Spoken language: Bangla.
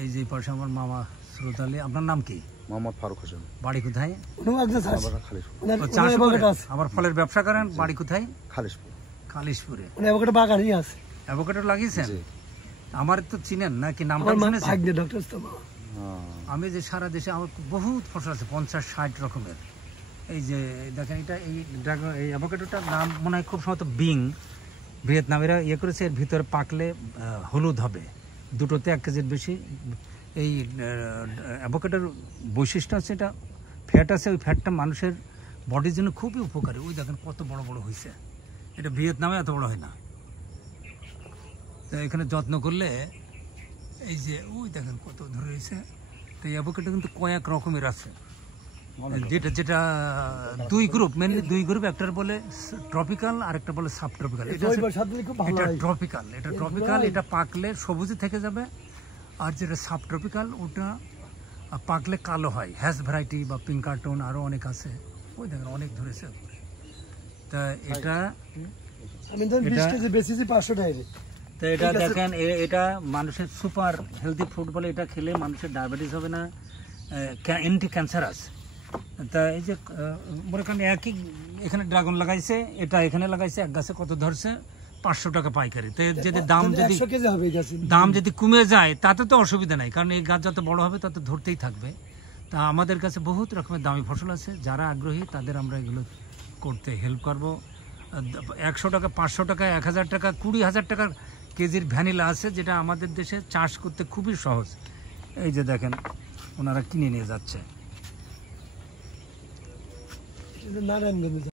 এই যে পাশে আমার মামা সুরত আলী। আপনার নাম কি? মোহাম্মদ ফারুক হোসেন। বাড়ি কোথায়? আবার ফলের ব্যবসা করেন। বাড়ি কোথায়? খালিশপুর। খালিশপুরে অ্যাভোকাডো বাগানই আছে। অ্যাভোকাডো লাগিয়েছেন? আমার তো চিনেন না কি নামটা শুনেছেন? আমি যে সারা দেশে আমার বহুত ফসল আছে, 50-60 রকমের। এই যে দেখেন এটা এই ড্রাগন, এই অ্যাভোকাডোটার নাম মনে হয় খুব সম্ভবত বিং। ভিয়েতনামিরা ইয়ে করেছে, এর ভিতরে পাকলে হলুদ হবে, দুটোতে 1 কেজির বেশি। এই অ্যাভোকাডোর বৈশিষ্ট্য আছে, এটা ফ্যাট আছে, ওই ফ্যাটটা মানুষের বডির জন্য খুবই উপকারী। ওই দেখেন কত বড় বড় হয়েছে, এটা ভিয়েতনামে এত বড় হয় না। তো এখানে যত্ন করলে এই যে ওই দেখেন কত ধরে রয়েছে। তো এই অ্যাভোকাডো কিন্তু কয়েক রকমের আছে, যেটা যেটা 2 গ্রুপ, মেনলি 2 গ্রুপ। একটার বলে ট্রপিক্যাল আর একটা বলে সাব ট্রপিক্যাল। এটা ট্রপিক্যাল, এটা ট্রপিক্যাল, এটা পাকলে সবুজে থেকে যাবে। আর যেটা সাব ট্রপিক্যাল ওটা পাকলে কালো হয়। হ্যাশ ভ্যারাইটি বা পিঙ্কার্টন আরও অনেক আছে। ওই দেখেন অনেক ধরেছে। তা এটা তো এটা দেখেন, এটা মানুষের সুপার হেলদি ফুড বলে। এটা খেলে মানুষের ডায়াবেটিস হবে না, অ্যান্টি ক্যান্সারাস। তা এই যে মনে করেন একই এখানে ড্রাগন লাগাইছে, এটা এখানে লাগাইছে, এক গাছে কত ধরছে 500 টাকা পাইকারি। তো যদি দাম যদি কমে যায় তাতে তো অসুবিধা নাই, কারণ এই গাছ যত বড় হবে তত ধরতেই থাকবে। তা আমাদের কাছে বহুত রকমের দামি ফসল আছে, যারা আগ্রহী তাদের আমরা এগুলো করতে হেল্প করবো। 100 টাকা, 500 টাকা, 1000 টাকা, 20,000 টাকার কেজির ভ্যানিলা আছে, যেটা আমাদের দেশে চাষ করতে খুবই সহজ। এই যে দেখেন ওনারা কিনে নিয়ে যাচ্ছে।